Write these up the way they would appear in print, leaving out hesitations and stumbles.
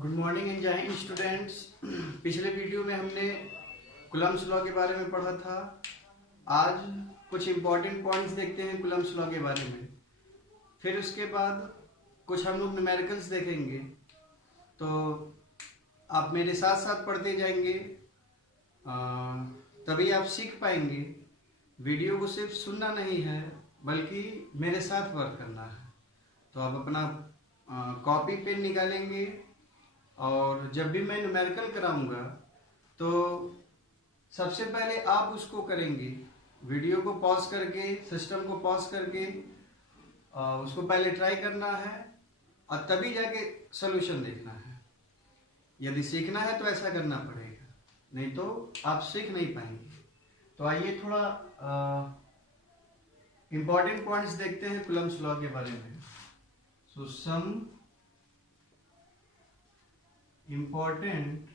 Good morning and जय Hind students. पिछले video में हमने कूलम्ब्स लॉ के बारे में पढ़ा था। आज कुछ इम्पोर्टेंट पॉइंट्स देखते हैं कूलम्ब्स लॉ के बारे में। फिर उसके बाद कुछ हम लोग न्यूमेरिकल्स देखेंगे। तो आप मेरे साथ साथ पढ़ते जाएंगे, तभी आप सीख पाएंगे। वीडियो को सिर्फ सुनना नहीं है बल्कि मेरे साथ वर्क करना है। तो आप अपना कॉपी पेन निकालेंगे और जब भी मैं न्यूमेरिकल कराऊंगा तो सबसे पहले आप उसको करेंगे। वीडियो को पॉज करके, सिस्टम को पॉज करके उसको पहले ट्राई करना है और तभी जाके सॉल्यूशन देखना है। यदि सीखना है तो ऐसा करना पड़ेगा, नहीं तो आप सीख नहीं पाएंगे। तो आइए थोड़ा इम्पोर्टेंट पॉइंट्स देखते हैं कूलम्ब्स लॉ के बारे में। सो सम important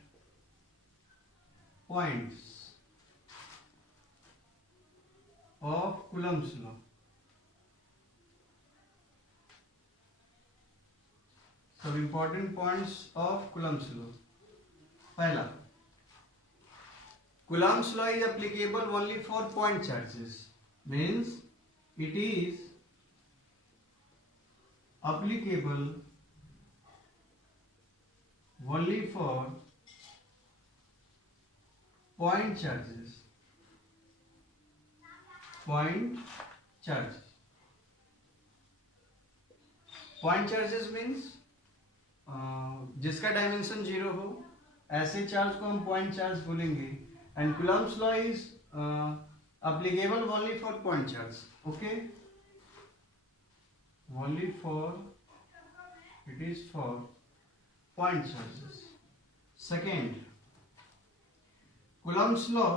points of Coulomb's law. Some important points of Coulomb's law. पहला, Coulomb's law is applicable only for point charges. Means it is applicable only for point charges. Point charges. Point charges means जिसका dimension 0 हो, ऐसे charge को हम point charge बोलेंगे। And Coulomb's law is applicable only for point charge. Okay, only for, it is for point charges. Second, Coulomb's law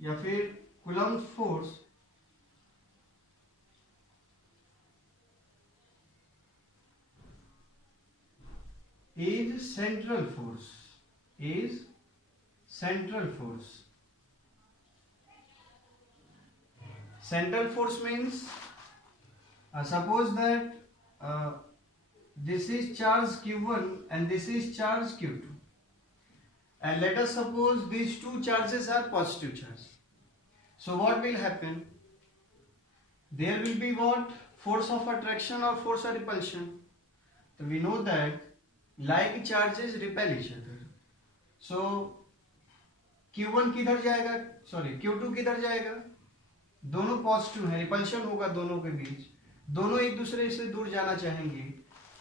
या फिर Coulomb's force is central force. Is central force. Central force means suppose that this is charge Q1 and this is charge Q2, and let us suppose these two charges are positive charge. So what will happen? There will be what? Force of attraction or force of repulsion. So we know that like charges repel each other. So Q1 किधर जाएगा, sorry Q2 किधर जाएगा? दोनों positive है, repulsion होगा दोनों के बीच, दोनों एक दूसरे से दूर जाना चाहेंगे।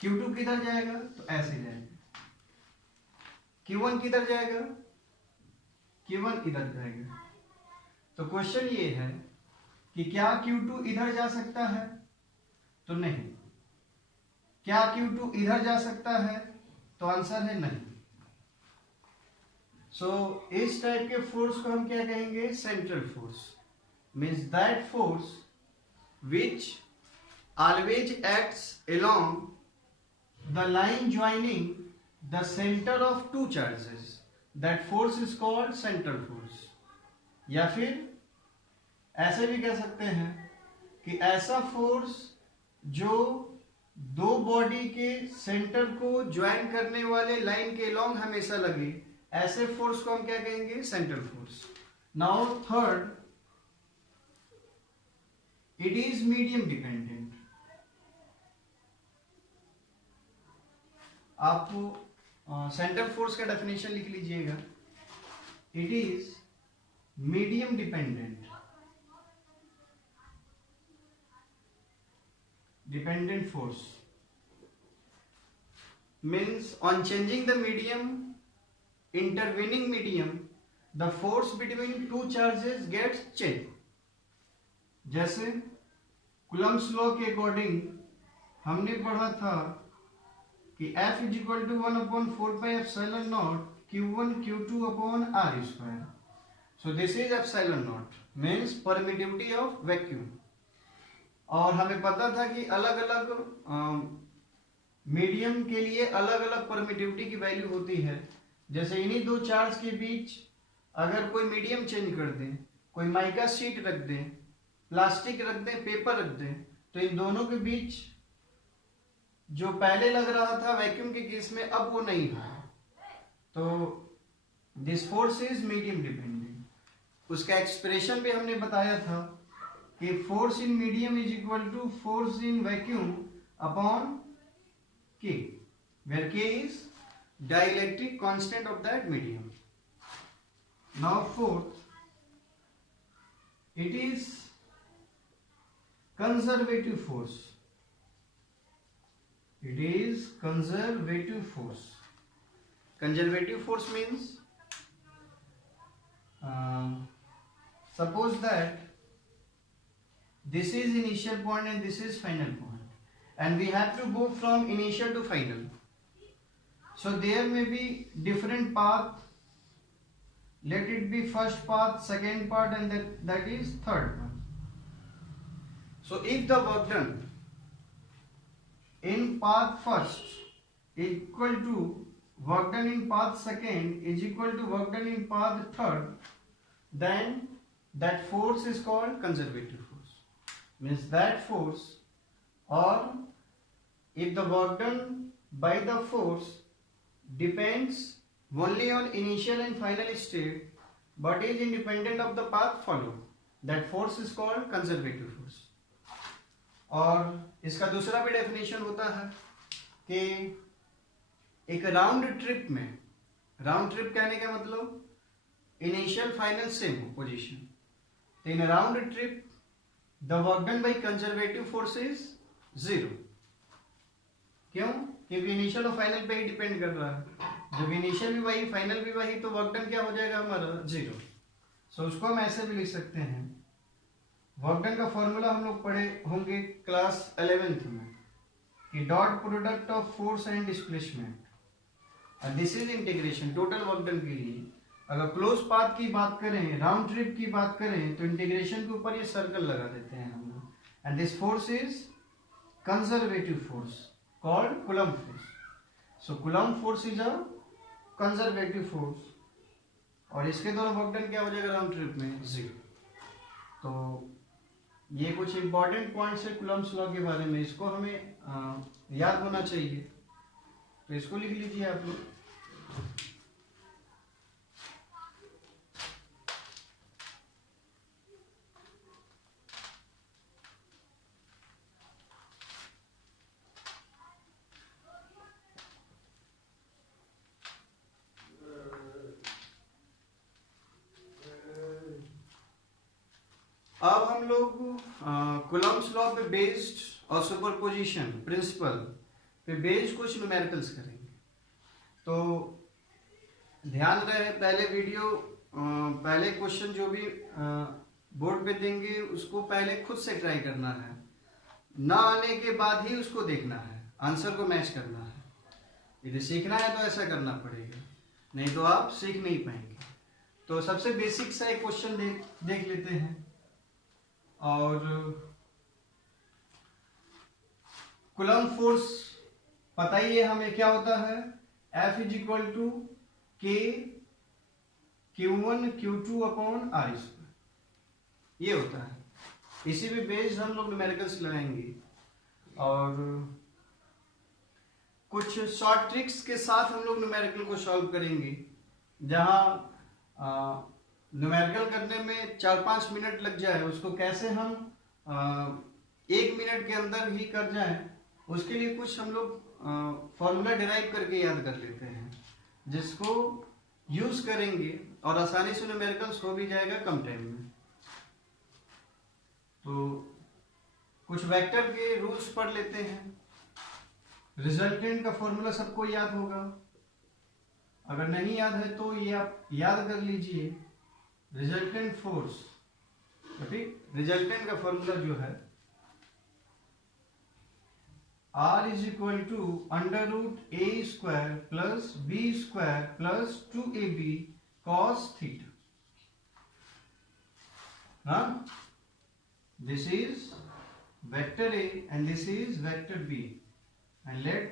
Q2 किधर जाएगा? तो ऐसे जाएगा। Q1 किधर जाएगा? Q1 इधर जाएगा। तो क्वेश्चन ये है कि क्या Q2 इधर जा सकता है? तो नहीं। क्या Q2 इधर जा सकता है? तो आंसर है नहीं। सो इस टाइप के फोर्स को हम क्या कहेंगे? Central force. Means that force which always acts along the line joining the center of two charges. That force is called central force. या फिर ऐसे भी कह सकते हैं कि ऐसा फोर्स जो दो बॉडी के सेंटर को ज्वाइन करने वाले लाइन के along हमेशा लगे, ऐसे फोर्स को हम क्या कहेंगे? Central force. Now third, it is medium dependent. आप सेंट्रल फोर्स का डेफिनेशन लिख लीजिएगा। It is medium dependent. Dependent force means on changing the medium, intervening medium, the force between two charges gets changed. जैसे Coulomb's law के according हमने पढ़ा था कि F is equal to 1/4 epsilon naught Q1 Q2 upon R square. So this is epsilon naught means permittivity of vacuum. और हमें पता था कि अलग अलग मीडियम के लिए अलग अलग परमिटिविटी की वैल्यू होती है। जैसे इन्हीं दो चार्ज के बीच अगर कोई मीडियम चेंज कर दें, कोई माइका शीट रख दें, प्लास्टिक रख दें, पेपर रख दें, तो इन दोनों के बीच जो पहले लग रहा था वैक्यूम के केस में अब वो नहीं है, तो this force is medium dependent. उसका एक्सप्रेशन भी हमने बताया था कि force in medium is equal to force in vacuum upon K, where K is dielectric constant of that medium. Now fourth, it is conservative force. It is conservative force. Conservative force means suppose that this is initial point and this is final point, and we have to go from initial to final. So there may be different path. Let it be first path, second part, and that is third path. So if the work done in path first is equal to work done in path second is equal to work done in path third, then that force is called conservative force. Means that force, or if the work done by the force depends only on initial and final state but is independent of the path followed, that force is called conservative force. और इसका दूसरा भी definition होता है कि एक round trip में, round trip कहने का मतलब इनिशियल फाइनल सेम हो पोजीशन, तो in round trip the work done by conservative force is 0। क्यों? क्योंकि इनिशियल और फाइनल पे ही डिपेंड कर रहा है। जब इनिशियल भी वही फाइनल भी वही तो वर्क डन क्या हो जाएगा हमारा 0। सो उसको हम ऐसे भी लिख सकते हैं, वर्क डन का फॉर्मूला हम लोग पढ़े होंगे क्लास 11th में कि dot product of force and displacement, और this is integration total work done के लिए। अगर क्लोज पाथ की बात करें, राउंड ट्रिप की बात करें, तो इंटीग्रेशन के ऊपर ये सर्कल लगा देते हैं हम लोग, and this force is conservative force called coulomb force. So coulomb force is a conservative force, और इसके दोनों वर्क डन क्या हो जाएगा राउंड ट्रिप में 0। तो ये कुछ इंपॉर्टेंट पॉइंट्स है कूलम्ब्स लॉ के बारे में, इसको हमें याद होना चाहिए, तो इसको लिख लीजिए आप लोग। अब हम लोग कूलम्ब्स लॉ पे बेस्ड और सुपरपोजिशन प्रिंसिपल पे बेस्ड कुछ न्यूमेरिकल्स करेंगे। तो ध्यान रहे, पहले वीडियो पहले क्वेश्चन जो भी बोर्ड पे देंगे उसको पहले खुद से ट्राई करना है, ना आने के बाद ही उसको देखना है, आंसर को मैच करना है। यदि सीखना है तो ऐसा करना पड़ेगा, नहीं तो आप सीख नहीं पाएंगे। तो सबसे बेसिक सा एक क्वेश्चन देख लेते हैं। और कूलम्ब फोर्स पता ही है हमें क्या होता है, F इज इक्वल टू के Q1 Q2 upon R square, ये होता है। इसी भी बेस्ड हम लोग न्यूमेरिकल्स लगाएंगे और कुछ शॉर्ट ट्रिक्स के साथ हम लोग न्यूमेरिकल को सॉल्व करेंगे, जहां न्यूमेरिकल करने में 4-5 मिनट लग जाए, उसको कैसे हम 1 मिनट के अंदर ही कर जाए, उसके लिए कुछ हम लोग फॉर्मूला डिराइव करके याद कर लेते हैं, जिसको यूज करेंगे और आसानी से न्यूमेरिकल्स हो भी जाएगा कम टाइम में। तो कुछ वेक्टर के रूल्स पढ़ लेते हैं। रिजल्टेंट का फॉर्मूला सबको याद होगा, अगर नहीं याद है तो ये आप याद कर लीजिए। रिजल्टेंट फोर्स, ठीक, रिजल्टेंट का फॉर्मूला जो है R is equal to under root A square plus B square plus 2ab cos theta. हाँ, this is vector A and this is vector B, and let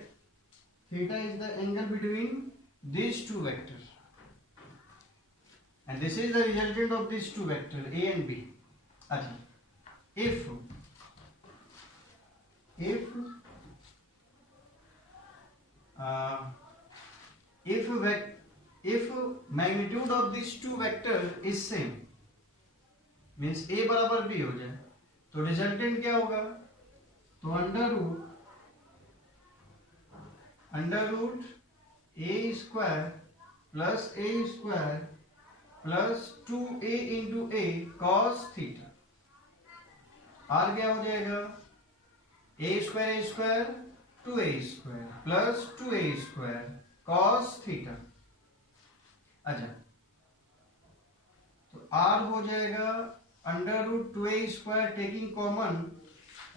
theta is the angle between these two vectors, and this is the resultant of these two vectors A and B. If if magnitude of these two vector is same, means a बराबर b हो जाए, तो resultant क्या होगा? तो under root A square plus A square plus 2a into A cos theta. R क्या हो जाएगा? A square 2a square plus 2a square cos theta. अच्छा, तो आर हो जाएगा under root 2a square taking common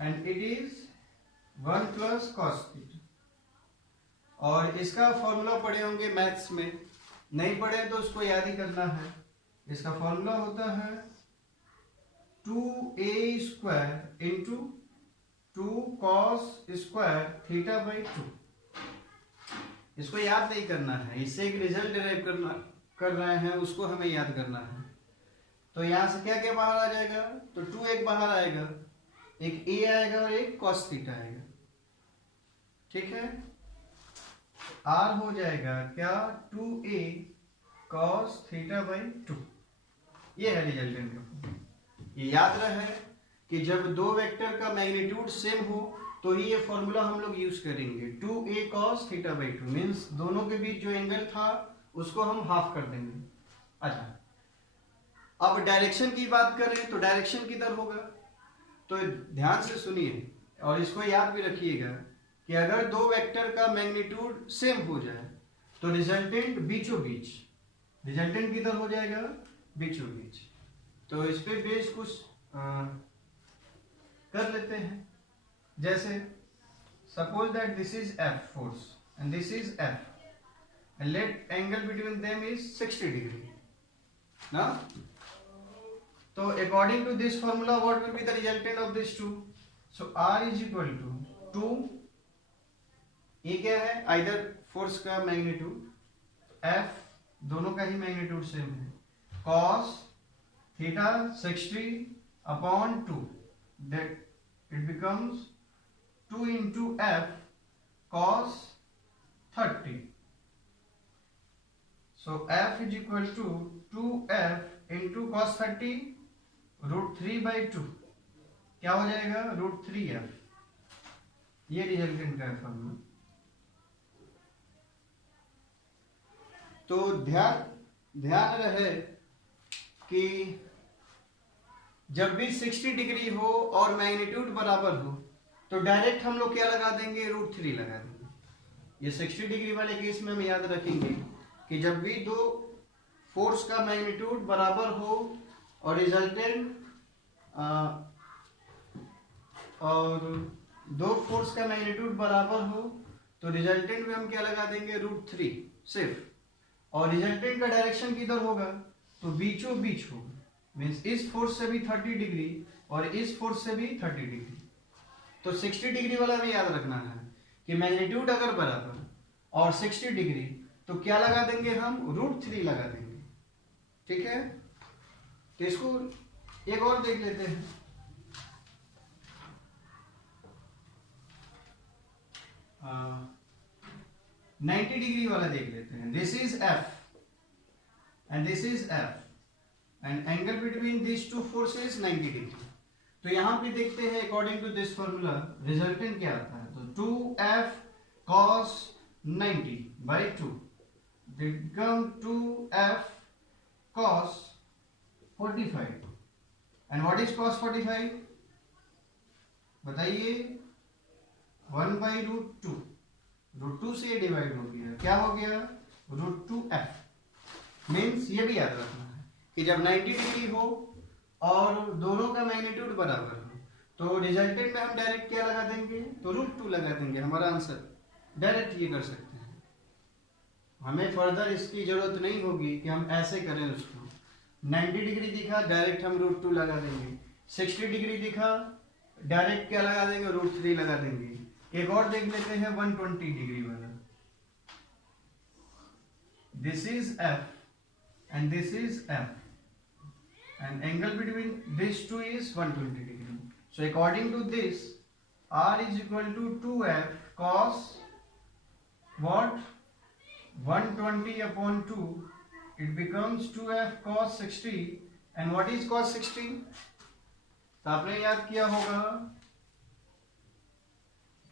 and it is 1 plus cos theta. और इसका formula पढ़े होंगे मैथ्स में, नहीं पढ़े तो उसको याद ही करना है। इसका फॉर्मूला होता है 2a square into 2 cos square theta by 2। इसको याद नहीं करना है, इससे एक रिजल्ट डिराइव कर रहे हैं, उसको हमें याद करना है। तो यहां से क्या क्या बाहर आ जाएगा? तो 2 एक बाहर आएगा, एक a आएगा और एक कॉस थीटा आएगा। ठीक है, r हो जाएगा क्या? 2a cos theta by 2। ये है रिजल्टेंट का। ये याद रहे कि जब दो वेक्टर का मैग्नीट्यूड सेम हो तो ही ये फॉर्मूला हम लोग यूज करेंगे। 2a cos theta by 2 means दोनों के बीच जो एंगल था उसको हम हाफ कर देंगे। अच्छा, अब डायरेक्शन की बात करें तो डायरेक्शन किधर होगा? तो ध्यान से सुनिए और इसको याद भी रखिएगा कि अगर दो वेक्टर का मैग्नीट्यूड सेम हो जाए तो रिजल्टेंट बीचों बीच, रिजल्टेंट किधर हो जाएगा? बीचों बीच। तो इस पे बेस कुछ कर लेते हैं। जैसे suppose that this is F force and this is F and let angle between them is 60 degree ना। तो according to this formula what will be the resultant of this two? So R is equal to 2, ये क्या है? Either force का magnitude, F दोनों का ही magnitude same है, cos theta 60 upon 2, that it becomes 2 into F cos 30. So F is equal to 2F into cos 30 root 3 by 2। क्या हो जाएगा? Root 3F। ये रिजल्टेंट का फॉर्मूला। तो ध्यान रहे कि जब भी 60 डिग्री हो और मैग्नीट्यूड बराबर हो तो डायरेक्ट हम लोग क्या लगा देंगे? रूट 3 लगा देंगे। ये 60 डिग्री वाले केस में हम याद रखेंगे कि जब भी दो फोर्स का मैग्नीट्यूड बराबर हो और रिजल्टेंट और दो फोर्स का मैग्नीट्यूड बराबर हो तो रिजल्टेंट में हम क्या लगा देंगे? रूट 3 सिर्फ। और रिजल्टेंट का डायरेक्शन किधर होगा? तो बीचों बीच होगा, मीन्स इस फोर्स से भी 30 डिग्री और इस फोर्स से भी 30 डिग्री। तो 60 डिग्री वाला भी याद रखना है कि मैग्नीट्यूड अगर बराबर और 60 डिग्री तो क्या लगा देंगे हम? रूट 3 लगा देंगे। ठीक है, तो इसको एक और देख लेते हैं। आ, 90 डिग्री वाला देख लेते हैं। This is F and this is F and angle between this two forces 90 degree. तो यहां पे देखते हैं according to this formula resultant क्या आता है। तो 2F cos 90 by 2 become 2F cos 45 and what is cos 45? बताइए। 1 by रूट 2, रूट 2 से डिवाइड हो गया, क्या हो गया? Root 2F। मीन्स ये भी याद रखना है कि जब 90 डिग्री हो और दोनों का मैग्नीट्यूड बराबर हो तो रिजल्टेंट में हम डायरेक्ट क्या लगा देंगे? तो रूट 2 लगा देंगे। हमारा आंसर डायरेक्ट ये कर सकते हैं, हमें फर्दर इसकी जरूरत नहीं होगी कि हम ऐसे करें उसको। 90 डिग्री दिखा डायरेक्ट हम रूट 2 लगा देंगे, 60 डिग्री दिखा डायरेक्ट क्या लगा देंगे? रूट 3 लगा देंगे। एक और देख लेते हैं 120 डिग्री वाला। This is F and this is F and angle between these two is 120 degree. So according to this R is equal to 2F cos what? 120/2, it becomes 2f cos 60. And what is cos 60? तो आपने याद किया होगा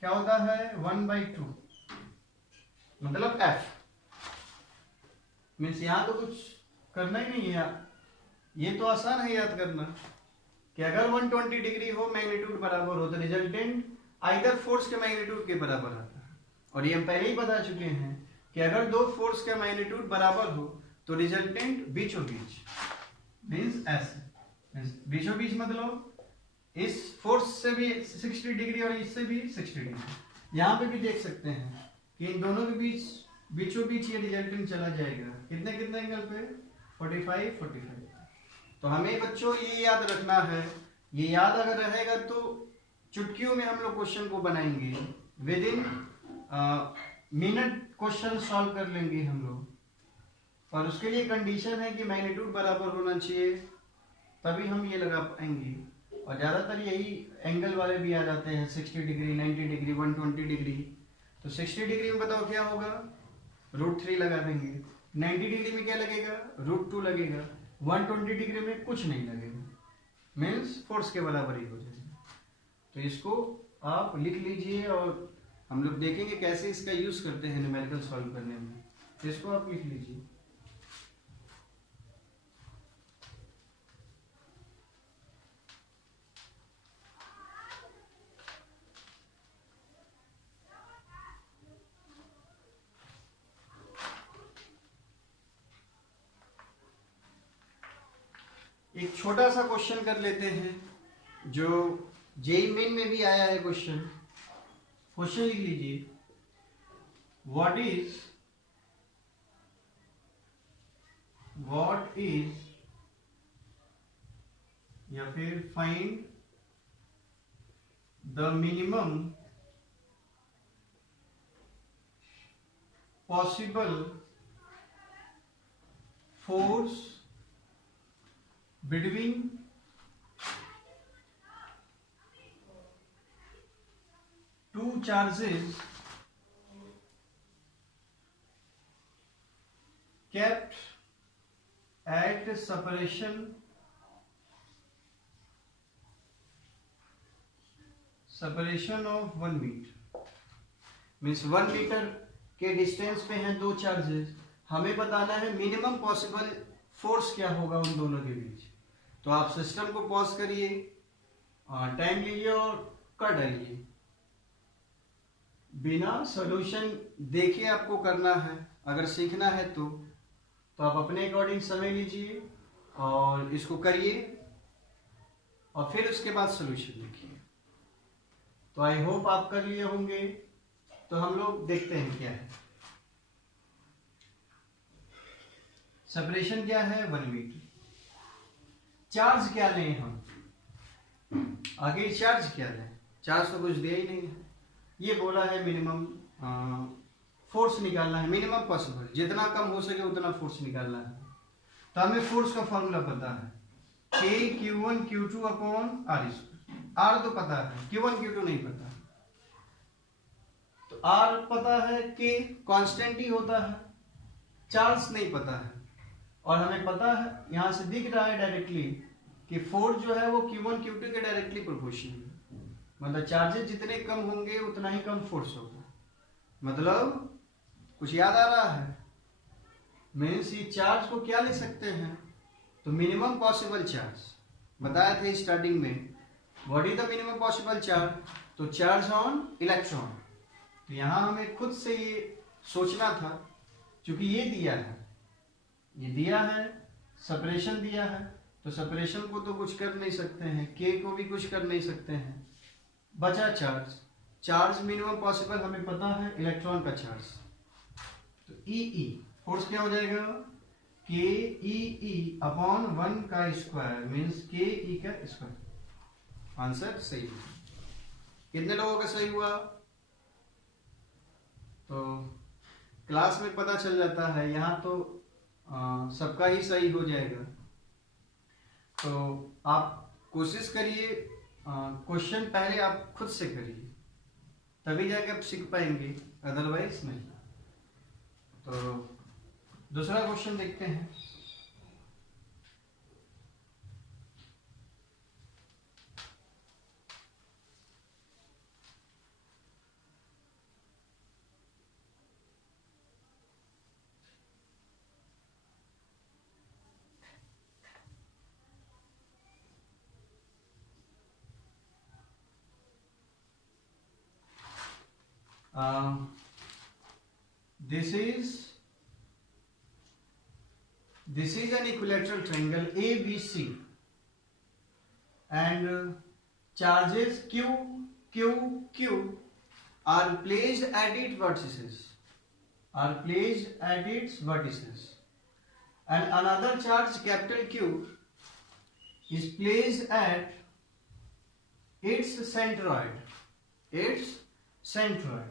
क्या होता है 1/2 मतलब f means यहां तो कुछ करना ही नहीं है, ये तो आसान है याद करना कि अगर 120 डिग्री हो मैग्नीट्यूड बराबर हो तो रिजल्टेंट आइदर फोर्स के मैग्नीट्यूड के बराबर आता है। और ये हम पहले ही बता चुके हैं कि अगर दो फोर्स का मैग्नीट्यूड बराबर हो तो रिजल्टेंट बीचों बीच मीन्स ऐसे, बीचों बीच मतलब इस फोर्स से भी 60 डिग्री और इससे भी 60 डिग्री। यहाँ पे भी देख सकते हैं कि इन दोनों के बीच बीचों बीच ये रिजल्टेंट चला जाएगा कितने कितने एंगल पे 45। तो हमें बच्चों ये याद रखना है, ये याद अगर रहेगा तो चुटकियों में हम लोग क्वेश्चन को बनाएंगे, with in minute question solve कर लेंगे हम लोग। और उसके लिए कंडीशन है कि मैग्नीट्यूड बराबर होना चाहिए तभी हम ये लगा पाएंगे। और ज़्यादातर यही एंगल वाले भी आ जाते हैं 60 डिग्री 90 डिग्री 120 डिग्री। तो 60 डिग्री में बताओ क्या होगा √3 लगा देंगे, 90 डिग्री में क्या लगेगा √2 लगेगा, 120 डिग्री में कुछ नहीं लगेगा, मीन्स फोर्स के बराबर ही हो जाएगा। तो इसको आप लिख लीजिए और हम लोग देखेंगे कैसे इसका यूज करते हैं न्यूमेरिकल सॉल्व करने में। तो इसको आप लिख लीजिए। एक छोटा सा क्वेश्चन कर लेते हैं जो जेईई मेन में भी आया है क्वेश्चन। क्वेश्चन लिख लीजिए, व्हाट इज या फिर find the minimum possible force between two charges kept at separation of 1 metre. Means 1 metre के डिस्टेंस पे हैं दो चार्जेस, हमें बताना है मिनिमम पॉसिबल फोर्स क्या होगा उन दोनों के बीच। तो आप सिस्टम को पॉज करिए, टाइम लीजिए और कर डालिए, बिना सॉल्यूशन देखे आपको करना है। अगर सीखना है तो आप अपने अकॉर्डिंग समय लीजिए और इसको करिए और फिर उसके बाद सॉल्यूशन लिखिए। तो आई होप आप कर लिए होंगे। तो हम लोग देखते हैं क्या है। सेपरेशन क्या है 1 मीटर। चार्ज क्या लें हम, आगे चार्ज क्या लें, चार्ज तो कुछ दिया ही नहीं है। ये बोला है मिनिमम फोर्स निकालना है, मिनिमम पॉसिबल, जितना कम हो सके उतना फोर्स निकालना है। तो हमें फोर्स का फॉर्मूला पता है K/Q1/Q2/R²। R तो पता है, Q1/Q2 नहीं पता। तो R पता है, K कांस्टेंट ही होता है, चार्ज नहीं पता है। और हमें पता है यहां से दिख रहा है डायरेक्टली कि फोर्स जो है वो Q1/Q2 के डायरेक्टली प्रोपोर्शनल है। मतलब चार्जेस जितने कम होंगे उतना ही कम फोर्स होगा। मतलब कुछ याद आ रहा है, मीन्स ये चार्ज को क्या ले सकते हैं, तो मिनिमम पॉसिबल चार्ज बताया था स्टार्टिंग में। What is the minimum possible charge, तो चार्ज ऑन इलेक्ट्रॉन। तो यहां हमें खुद से ये सोचना था, क्योंकि ये दिया है, ये दिया है, सेपरेशन दिया है, तो सेपरेशन को तो कुछ कर नहीं सकते हैं, के को भी कुछ कर नहीं सकते हैं, बचा चार्ज। चार्ज मिनिमम पॉसिबल हमें पता है, इलेक्ट्रॉन का चार्ज। तो ई फोर्स क्या हो जाएगा Ke/1 का स्क्वायर मीन्स Ke का स्क्वायर। आंसर सही है। कितने लोगों का सही हुआ, तो क्लास में पता चल जाता है, यहाँ तो सबका ही सही हो जाएगा। तो आप कोशिश करिए, क्वेश्चन पहले आप खुद से करिए, तभी जाके आप सीख पाएंगे, अदरवाइज नहीं। तो दूसरा क्वेश्चन देखते हैं। This is an equilateral triangle ABC, and charges Q, Q, Q are placed at its vertices. And another charge capital Q is placed at its centroid.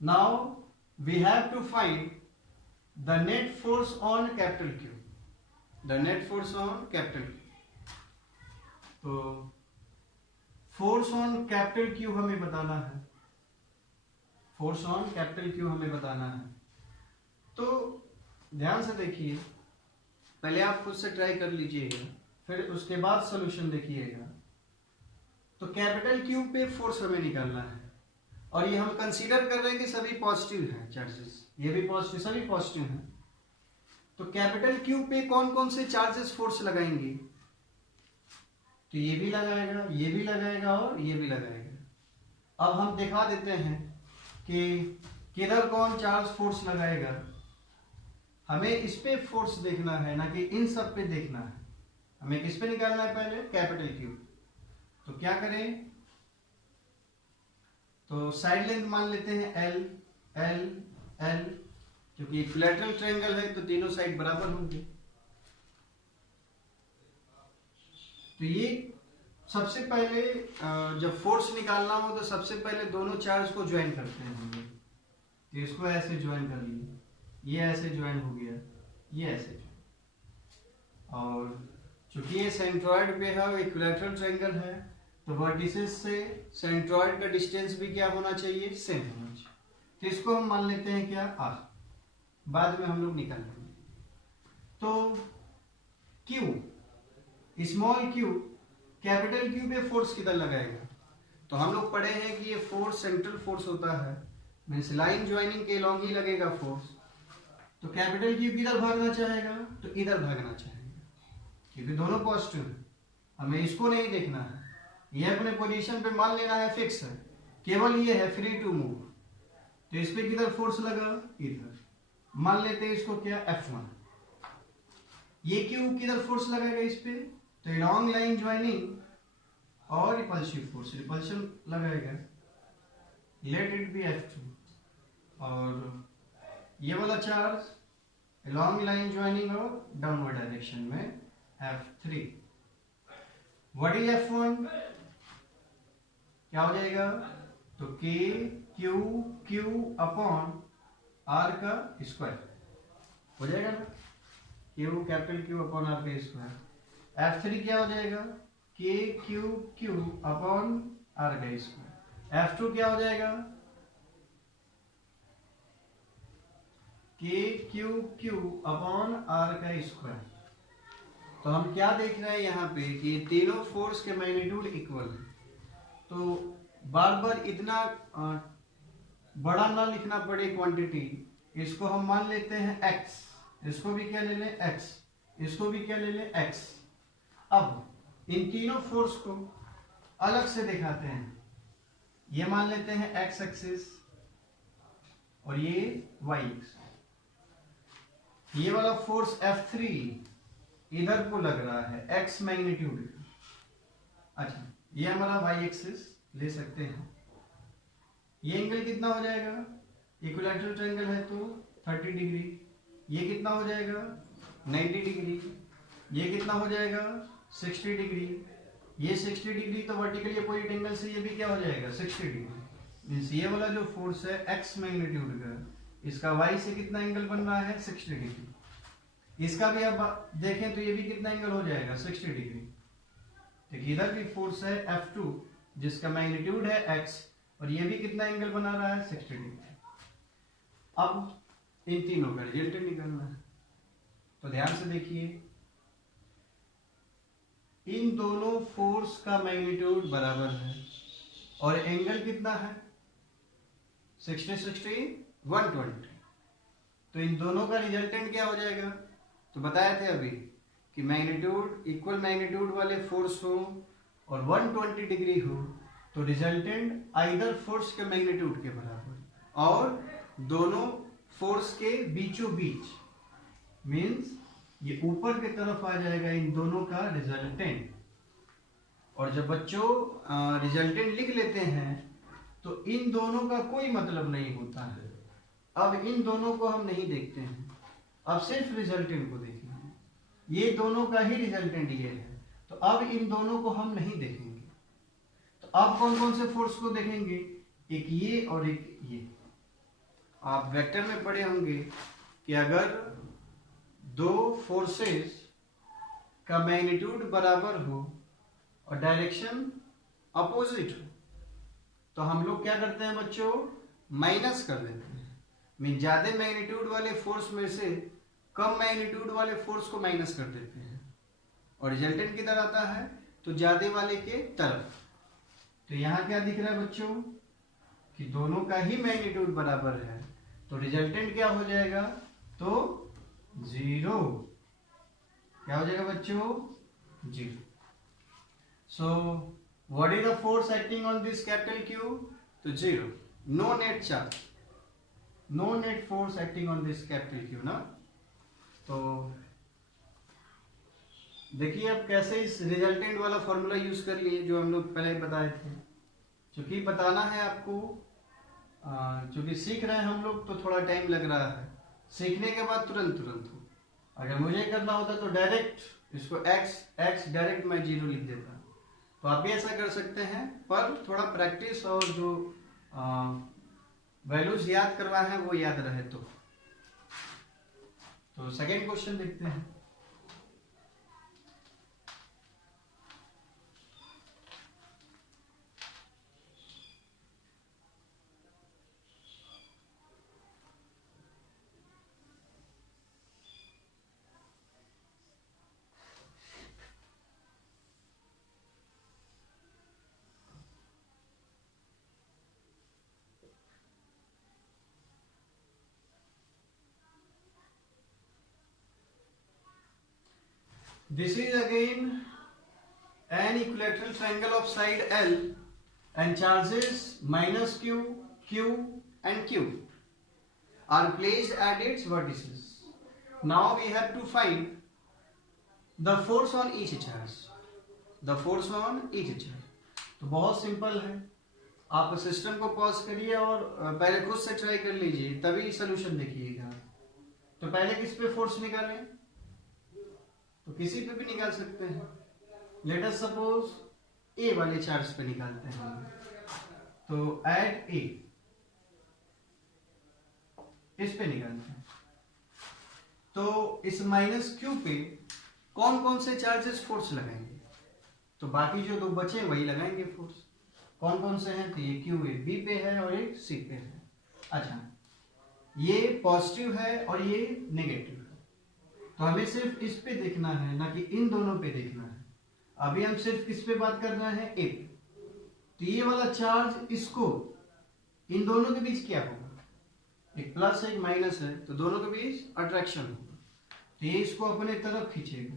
Now we have to find the net force on capital Q. तो force on capital Q हमें बताना है। तो ध्यान से देखिए, पहले आप खुद से ट्राई कर लीजिएगा, फिर उसके बाद सॉल्यूशन देखिएगा। तो कैपिटल Q पे फोर्स हमें निकालना है, और ये हम कंसीडर कर रहे हैं कि सभी पॉजिटिव हैं चार्जेस, ये भी पॉजिटिव, सभी पॉजिटिव हैं। तो कैपिटल Q पे कौन कौन से चार्जेस फोर्स लगाएंगे? तो ये भी लगाएगा, ये भी लगाएगा और ये भी लगाएगा। अब हम दिखा देते हैं कि किधर कौन चार्ज फोर्स लगाएगा। हमें इस पे फोर्स देखना है, ना कि इन सब पे देखना है। हमें किस पे निकालना है? पहले कैपिटल Q। तो क्या करें? तो साइड लेंथ मान लेते हैं L, L, L, क्योंकि इक्विलैटरल ट्रायंगल है तो तीनों साइड बराबर होंगे। तो ये सबसे पहले जब फोर्स निकालना हो तो सबसे पहले दोनों चार्ज को ज्वाइन करते हैं हम लोग। तो इसको ऐसे ज्वाइन कर लिए, ये ऐसे ज्वाइन हो गया, ये ऐसे, और चूंकि ये सेंट्रॉइड पे है, इक्विलैटरल ट्रायंगल है, तो वर्टिसेस से सेंट्रॉइड का डिस्टेंस भी क्या होना चाहिए? सेम होना चाहिए। तो इसको हम मान लेते हैं क्या? R। बाद में हम लोग निकाल लेंगे। तो Q, small q, capital Q पे फोर्स किधर लगाएगा? तो हम लोग पढ़े हैं कि ये फोर्स सेंट्रल फोर्स होता है, मीन्स लाइन ज्वाइनिंग के लॉन्ग ही लगेगा फोर्स। तो कैपिटल Q किधर भागना चाहेगा? तो इधर भागना चाहेगा, क्योंकि दोनों पॉजिटिव है। हमें इसको नहीं देखना है, ये अपने पोजीशन पे मान लेना है, फिक्स है, केवल ये है फ्री टू मूव। तो इस पे किधर फोर्स लगा? इधर। मान लेते हैं इसको क्या? F1। ये Q किधर फोर्स लगाएगा? इस पे। तो लॉन्ग लाइन ज्वाइनिंग और रिपल्सिव फोर्स, रिपल्शन लगाएगा, लेट इट बी F2। और ये वाला चार्ज लॉन्ग लाइन ज्वाइनिंग और डाउनवर्ड डायरेक्शन में F3। What is F1? क्या हो जाएगा? तो K Q अपॉन R का स्क्वायर हो जाएगा ना, कैपिटल Q अपॉन R का स्क्वायर। F3 क्या हो जाएगा? K Q अपॉन R का स्क्वायर। F2 क्या हो जाएगा? K Q अपॉन R का स्क्वायर। तो हम क्या देख रहे हैं यहाँ पे कि तीनों फोर्स के मैग्नीट्यूड इक्वल है। तो बार बार इतना बड़ा ना लिखना पड़े क्वांटिटी, इसको हम मान लेते हैं x, इसको भी क्या ले लें? x, इसको भी क्या ले लें? x। अब इन तीनों फोर्स को अलग से दिखाते हैं। ये मान लेते हैं x एक्सिस और ये y एक्सिस। ये वाला फोर्स F3 इधर को लग रहा है, x मैग्नीट्यूड। अच्छा, ये हमारा y एक्सिस ले सकते हैं। ये एंगल कितना हो जाएगा? इक्विलैटरल ट्रायंगल है तो 30 डिग्री। ये कितना हो जाएगा? 90 डिग्री। ये कितना हो जाएगा? 60 डिग्री। ये 60 डिग्री, तो वर्टिकली अपोजिट एंगल से ये भी क्या हो जाएगा? 60 डिग्री। मीन्स ये वाला जो फोर्स है x मैग्नीट्यूड का, इसका y से कितना एंगल बन रहा है? 60 डिग्री। इसका भी अब देखें तो ये भी कितना एंगल हो जाएगा? 60 डिग्री। देखिए इधर भी फोर्स है F2 जिसका मैग्नीट्यूड है x, और ये भी कितना एंगल बना रहा है? 60 डिग्री। अब इन तीनों का रिजल्टेंट निकालना है। तो ध्यान से देखिए, इन दोनों फोर्स का मैग्नीट्यूड बराबर है और एंगल कितना है 60 60 120। तो इन दोनों का रिजल्टेंट क्या हो जाएगा, तो बताए थे अभी कि मैग्नीट्यूड इक्वल मैग्नीट्यूड वाले फोर्स हो और 120 डिग्री हो तो रिजल्टेंट आइदर फोर्स के मैग्नीट्यूड के बराबर और दोनों फोर्स के बीचों बीच, मीन्स ये ऊपर की तरफ आ जाएगा इन दोनों का रिजल्टेंट। और जब बच्चों रिजल्टेंट लिख लेते हैं तो इन दोनों का कोई मतलब नहीं होता है। अब इन दोनों को हम नहीं देखते हैं, अब सिर्फ रिजल्टेंट को देखेंगे। ये दोनों का ही रिजल्टेंट ये है, तो अब इन दोनों को हम नहीं देखेंगे। तो अब कौन कौन से फोर्स को देखेंगे, एक ये और एक ये। आप वेक्टर में पढ़े होंगे कि अगर दो फोर्सेस का मैग्नीट्यूड बराबर हो और डायरेक्शन अपोजिट हो तो हम लोग क्या करते हैं बच्चों, माइनस कर देते हैं। मीन ज्यादा मैग्नीट्यूड वाले फोर्स में से कम मैग्नीट्यूड वाले फोर्स को माइनस कर देते हैं और रिजल्टेंट किधर आता है, तो ज्यादा वाले के तरफ। तो यहां क्या दिख रहा है बच्चों कि दोनों का ही मैग्नीट्यूड बराबर है, तो रिजल्टेंट क्या हो जाएगा, तो 0। क्या हो जाएगा बच्चों, 0। So what is the force acting on this capital Q, तो 0। No net charge, no net force acting on this capital Q ना। तो देखिए अब कैसे इस रिजल्टेंट वाला फॉर्मूला यूज कर लिए जो हम लोग पहले बताए थे। क्योंकि बताना है आपको, क्योंकि सीख रहे हैं हम लोग तो थोड़ा टाइम लग रहा है, सीखने के बाद तुरंत हो। अगर मुझे करना होता तो डायरेक्ट इसको x डायरेक्ट मैं 0 लिख देता, तो आप भी ऐसा कर सकते हैं, पर थोड़ा प्रैक्टिस और जो वैल्यूज याद करवाए हैं वो याद रहे। तो सेकेंड क्वेश्चन देखते हैं। This is again an equilateral triangle of side L and charges minus Q, Q and Q are placed at its vertices. Now we have to find the force on each charge. The force on each charge. तो बहुत simple है, आप system को pause करिए और पहले खुद से ट्राई कर लीजिए, तभी सोल्यूशन देखिएगा। तो पहले किस पे फोर्स निकालें, तो किसी पे भी निकाल सकते हैं। लेट अस सपोज ए वाले चार्ज पे निकालते हैं, तो एट ए इस पे निकालते हैं। तो इस माइनस क्यू पे कौन कौन से चार्जेस फोर्स लगाएंगे, तो बाकी जो दो बचे वही लगाएंगे फोर्स। कौन कौन से हैं, तो ये क्यू ए बी पे है और एक सी पे है। अच्छा, ये पॉजिटिव है और ये नेगेटिव है, तो हमें सिर्फ इस पे देखना है, ना कि इन दोनों पे देखना है। अभी हम सिर्फ किस पे बात कर रहे हैं, ए पे। तो ये वाला चार्ज इसको, इन दोनों के बीच क्या होगा, एक प्लस है एक माइनस है, तो दोनों के बीच अट्रैक्शन होगा, तो ये इसको अपने तरफ खींचेगा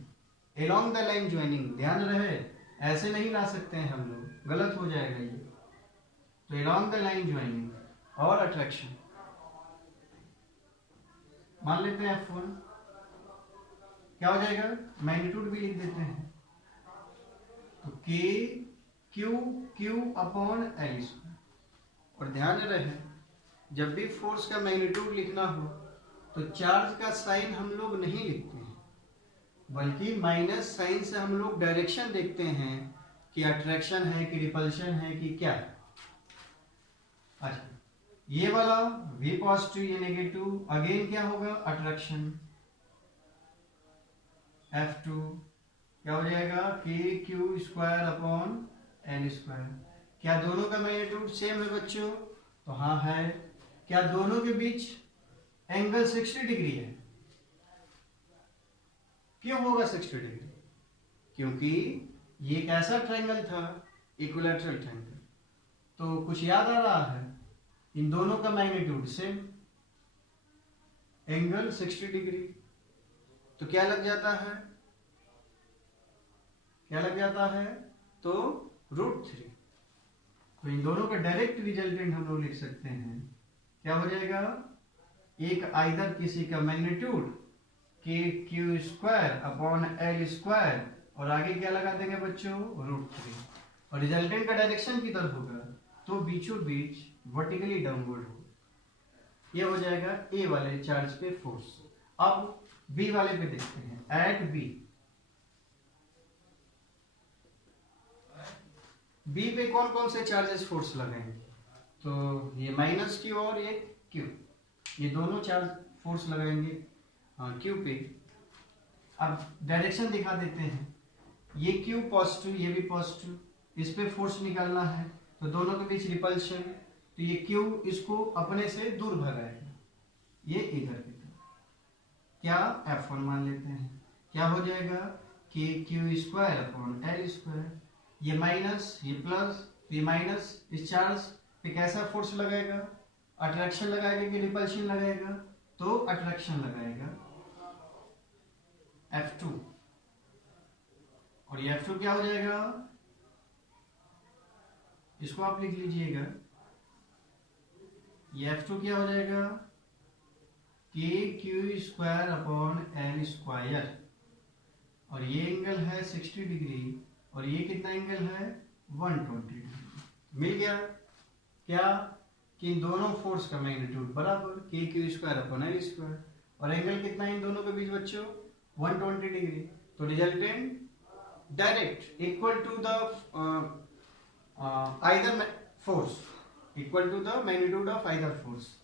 एलोंग द लाइन ज्वाइनिंग। ध्यान रहे, ऐसे नहीं ला सकते हैं हम लोग, गलत हो जाएगा ये। तो एलोंग द लाइन ज्वाइनिंग और अट्रैक्शन मान लेते हैं F1, क्या हो जाएगा, मैग्नीट्यूड भी लिख देते हैं, तो K Q upon L square. और ध्यान रहे, जब भी फोर्स का मैग्नीट्यूड लिखना हो तो चार्ज का साइन हम लोग नहीं लिखते हैं, बल्कि माइनस साइन से हम लोग डायरेक्शन देखते हैं कि अट्रैक्शन है कि रिपल्शन है कि क्या है। अच्छा, ये वाला V पॉजिटिव ये नेगेटिव, अगेन क्या होगा, अट्रैक्शन F2 क्या हो जाएगा, KQ square upon L square. क्या दोनों का मैग्नीट्यूड सेम है बच्चों, तो हाँ है। क्या दोनों के बीच एंगल 60 डिग्री है। क्यों होगा 60 डिग्री? क्योंकि ये एक ऐसा ट्रायंगल था, इक्विलैटरल ट्रायंगल। तो कुछ याद आ रहा है? इन दोनों का मैग्नीट्यूड सेम, एंगल 60 डिग्री। तो क्या लग जाता है? क्या लग जाता है? तो √3। तो इन दोनों का डायरेक्ट रिजल्टेंट हम लोग लिख सकते हैं। क्या हो जाएगा? एक आइदर किसी का मैग्नीट्यूड KQ² अपॉन L², और आगे क्या लगा देंगे बच्चों? √3। और रिजल्टेंट का डायरेक्शन किधर होगा? तो बीचों बीच वर्टिकली डाउनवर्ड होगा। ये हो जाएगा ए वाले चार्ज पे फोर्स। अब बी वाले पे देखते हैं। एट बी पे कौन कौन से चार्जेस फोर्स लगाएंगे? तो ये -Q और ये Q, ये दोनों चार्ज फोर्स लगाएंगे Q पे। अब डायरेक्शन दिखा देते हैं। ये Q पॉजिटिव, ये भी पॉजिटिव, इस पे फोर्स निकालना है, तो दोनों के बीच रिपल्शन, तो ये Q इसको अपने से दूर भगाएगा, ये इधर की तरफ। क्या? F1 मान लेते हैं। क्या हो जाएगा? KQ² upon L²। ये माइनस, ये प्लस, ये माइनस, इस चार्ज पे कैसा फोर्स लगाएगा? अट्रैक्शन लगाएगा कि रिपल्शन लगाएगा? तो अट्रैक्शन लगाएगा, F2। और ये F2 क्या हो जाएगा? इसको आप लिख लीजिएगा। ये F2 क्या हो जाएगा? KQ² upon L²। और ये एंगल है 60 डिग्री, और ये कितना एंगल है? 120 डिग्री। मिल गया क्या? कि इन दोनों फोर्स का मैग्नीट्यूड बराबर KQ² अपॉन L², और एंगल कितना है इन दोनों के बीच बच्चों? 120 डिग्री। तो resultant direct equal to the either force, equal to the magnitude of either force.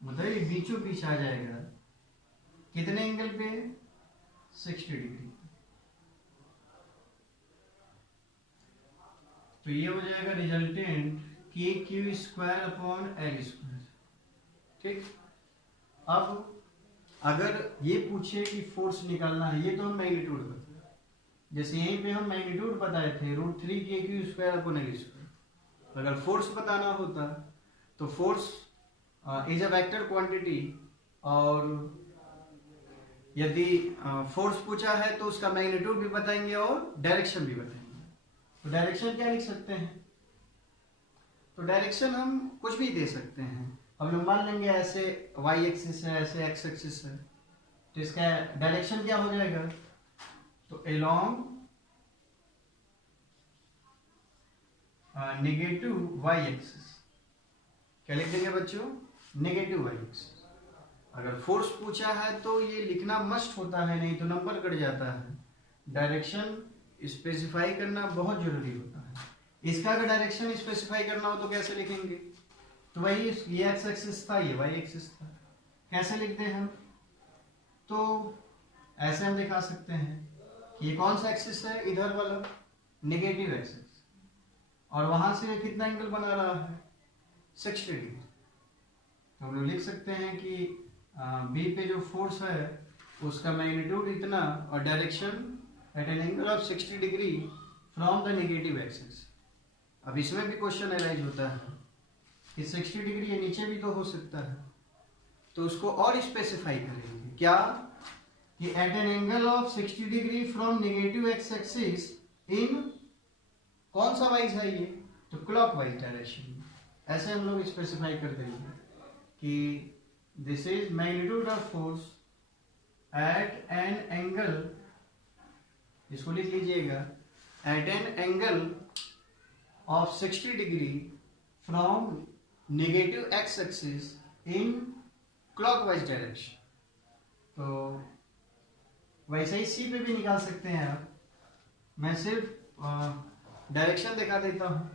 मतलब ये बीचों बीच आ जाएगा कितने एंगल पे? 60 डिग्री। तो ये हो जाएगा रिजल्टेंट KQ² अपॉन L²। ठीक। अब अगर ये पूछे कि फोर्स निकालना है, ये तो हम मैग्नीट्यूड बताए, जैसे यहीं पे हम मैग्नीट्यूड बताए थे √3 KQ² अपॉन L²। अगर फोर्स बताना होता तो force is a vector quantity, और यदि फोर्स पूछा है तो उसका मैग्नीट्यूड भी बताएंगे और डायरेक्शन भी बताएंगे। तो डायरेक्शन क्या लिख सकते हैं? तो डायरेक्शन हम कुछ भी दे सकते हैं। हम लोग मान लेंगे ऐसे y एक्सिस है, ऐसे x एक्सिस है, तो इसका डायरेक्शन क्या हो जाएगा? तो along नेगेटिव y एक्सिस। क्या लिख देंगे बच्चों? Negative y axis. अगर फोर्स पूछा है तो ये लिखना मस्ट होता है, नहीं तो नंबर कट जाता है। डायरेक्शन स्पेसिफाई करना बहुत जरूरी होता है। इसका अगर डायरेक्शन स्पेसिफाई करना हो तो कैसे लिखेंगे? तो वही ये एक्स एक्सिस था, ये वाई एक्सिस था, कैसे लिखते हैं हम? तो ऐसे हम दिखा सकते हैं कि ये कौन सा एक्सिस है? इधर वाला नेगेटिव एक्सिस, और वहां से कितना एंगल बना रहा है? 60 डिग्री। तो हम लोग लिख सकते हैं कि बी पे जो फोर्स है उसका मैग्नीट्यूड इतना, और direction at an angle of 60 degree from the negative axis. अब इसमें भी क्वेश्चन अराइज होता है कि 60 डिग्री ये नीचे भी तो हो सकता है, तो उसको और स्पेसिफाई करेंगे। क्या? कि at an angle of 60 degree from negative x axis in कौन सा वाइज है ये? तो क्लॉकवाइज डायरेक्शन। ऐसे हम लोग स्पेसिफाई कर देंगे कि this is magnitude of force at an angle, इसको लिख लीजिएगा, at an angle of 60 degree from negative x axis in clockwise direction. तो वैसे ही सी पे भी निकाल सकते हैं आप। मैं सिर्फ डायरेक्शन दिखा देता हूं।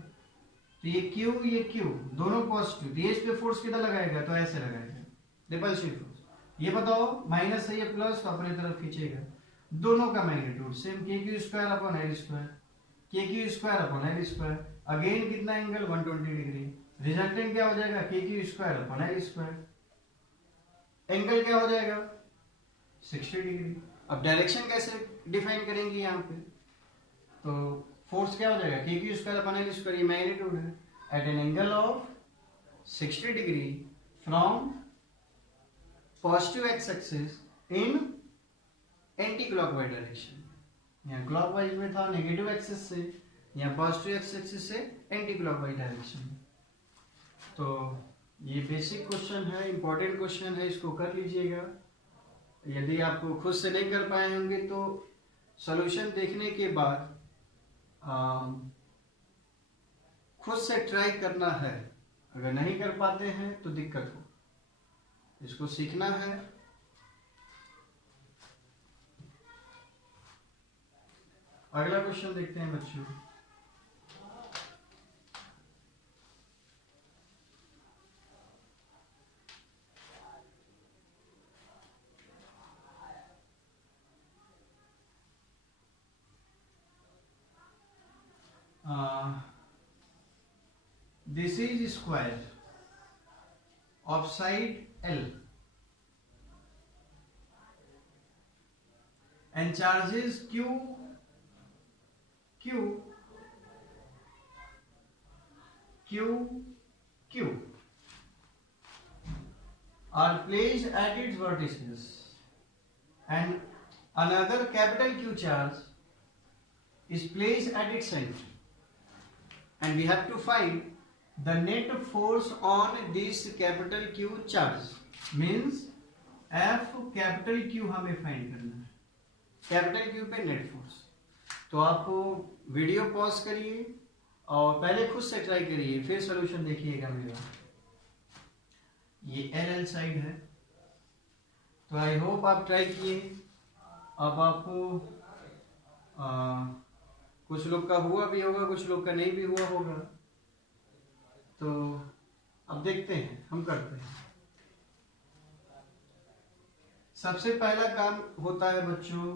तो ये Q, ये Q दोनों पॉजिटिव, तो ये इस पे फोर्स किधर लगाएगा? तो ऐसे लगाएगा, रिपल्सिव फोर्स। ये बताओ माइनस है, ये प्लस, तो अपनी तरफ खींचेगा। दोनों का magnitude same KQ² upon L², KQ² upon L²। Again कितना एंगल? 120 डिग्री। रिजल्टेंट क्या हो जाएगा? KQ² upon L²। एंगल क्या हो जाएगा 60 डिग्री। अब डायरेक्शन कैसे डिफाइन करेंगे यहाँ पे, तो फोर्स क्या हो जाएगा के Q square upon L square, ये मैग्नीट्यूड है, at an angle of 60 degree from positive x axis in anti clockwise direction. यहाँ क्लॉकवाइज में था नेगेटिव एक्सिस से, यहाँ पॉजिटिव एक्स एक्सिस से एंटी क्लॉकवाइज डायरेक्शन। तो ये बेसिक क्वेश्चन है, इंपॉर्टेंट क्वेश्चन है, इसको कर लीजिएगा। यदि आप खुद से नहीं कर पाए होंगे तो सॉल्यूशन देखने के बाद खुद से ट्राई करना है। अगर नहीं कर पाते हैं तो दिक्कत हो, इसको सीखना है। अगला क्वेश्चन देखते हैं बच्चों। This is square of side L and charges Q are placed at its vertices, and another capital Q charge is placed at its center, and we have to find the net force on this capital Q charge, means F capital Q हमें find करना है, capital Q पे net force. तो आप video pause करिए और पहले खुद से ट्राई करिए, फिर सॉल्यूशन देखिएगा मेरा। ये एल साइड है, तो आई होप आप ट्राई किए। अब आपको कुछ लोग का हुआ भी होगा, कुछ लोग का नहीं भी हुआ होगा, तो अब देखते हैं, हम करते हैं। सबसे पहला काम होता है बच्चों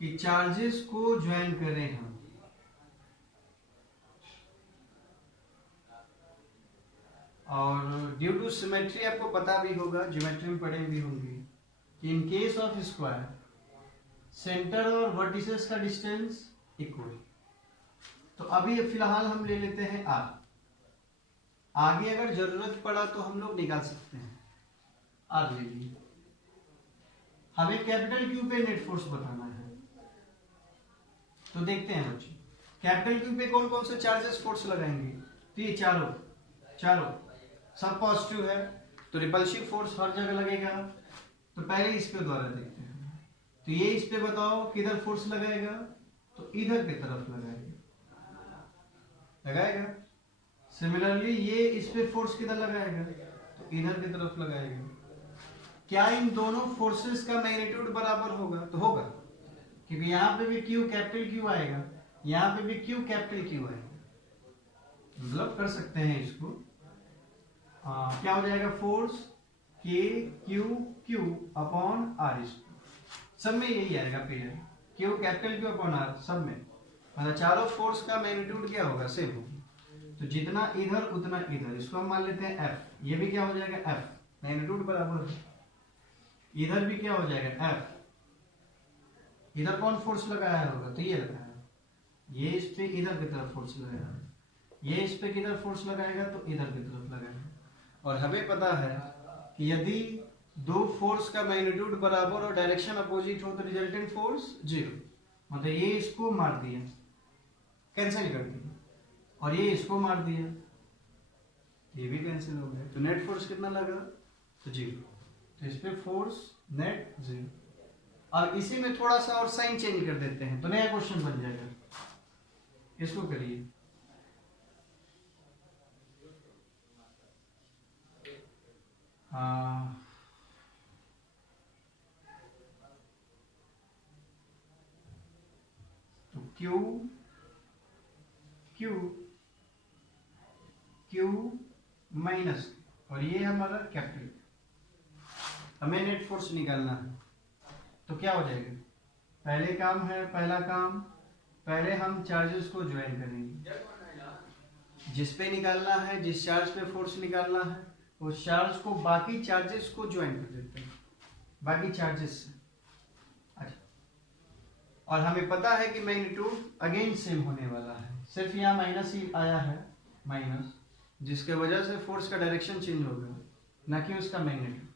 कि चार्जेस को ज्वाइन करें हम। और ड्यू टू सिमेट्री आपको पता भी होगा, ज्योमेट्री में पढ़े भी होंगे कि in case of square centre और वर्टिसेस का डिस्टेंस इक्वल। तो अभी फिलहाल हम ले लेते हैं आर, आगे अगर जरूरत पड़ा तो हम लोग निकाल सकते हैं। आर ले लीजिए। हमें कैपिटल क्यू पे नेट फोर्स बताना है, तो देखते हैं बच्चों कैपिटल क्यू पे कौन कौन से चार्जेस फोर्स लगाएंगे। तो ये चारों सब पॉजिटिव है, तो रिपल्सिव फोर्स हर जगह लगेगा। तो पहले इस पे द्वारा देखते हैं। तो ये इस पे बताओ किधर फोर्स लगाएगा, तो इधर की तरफ लगाएगा। सिमिलरली ये इस पे फोर्स किधर लगाएगा, तो इधर की तरफ लगाएगा। क्या इन दोनों फोर्सेस का मैग्नीट्यूड बराबर होगा, तो होगा, क्योंकि यहाँ पे भी क्यू कैपिटल क्यू आएगा, यहाँ पे भी क्यू कैपिटल क्यू आएगा। मतलब कर सकते हैं इसको, क्या हो जाएगा फोर्स के क्यू क्यू अपॉन आर, सब में यही आएगा pair, Q capital Q upon R सब में। मतलब चारों फोर्स का मैग्नीट्यूड क्या होगा, सेम होगा। तो जितना इधर उतना इधर, इसको हम मान लेते हैं एफ। ये भी क्या हो जाएगा एफ, मैग्नीट्यूड बराबर है। इधर भी क्या हो जाएगा एफ। इधर कौन फोर्स लगाया होगा, तो ये लगाया, ये इस पे इधर की तरफ फोर्स लगाया, ये इस पे किधर फोर्स लगाएगा, तो इधर की तरफ लगाएगा। और हमें पता है कि यदि दो फोर्स का मैग्नीट्यूड बराबर और डायरेक्शन अपोजिट हो तो रिजल्टेंट फोर्स 0। मतलब ये इसको मार दिया, कैंसिल कर दिया, और ये इसको मार दिया, ये भी कैंसिल हो गया। तो नेट फोर्स कितना लगा, तो 0। तो इस पे फोर्स नेट 0। अब इसी में थोड़ा सा और साइन चेंज कर देते हैं तो नया क्वेश्चन बन जाएगा। इसको करिए, तो क्यू क्यू क्यू माइनस, और ये हमारा कैपिटल, हमें नेट फोर्स निकालना है। तो क्या हो जाएगा, पहला काम पहले हम चार्जेस को ज्वाइन करेंगे। जिस पे निकालना है, जिस चार्ज पे फोर्स निकालना है उस चार्ज को बाकी चार्जेस को ज्वाइन कर देते हैं, बाकी चार्जेस से। अच्छा, और हमें पता है कि मैग्नीट्यूड अगेन सेम होने वाला है, सिर्फ यहाँ माइनस ही आया है, माइनस, जिसके वजह से फोर्स का डायरेक्शन चेंज हो गया, ना कि उसका मैग्नीट्यूड।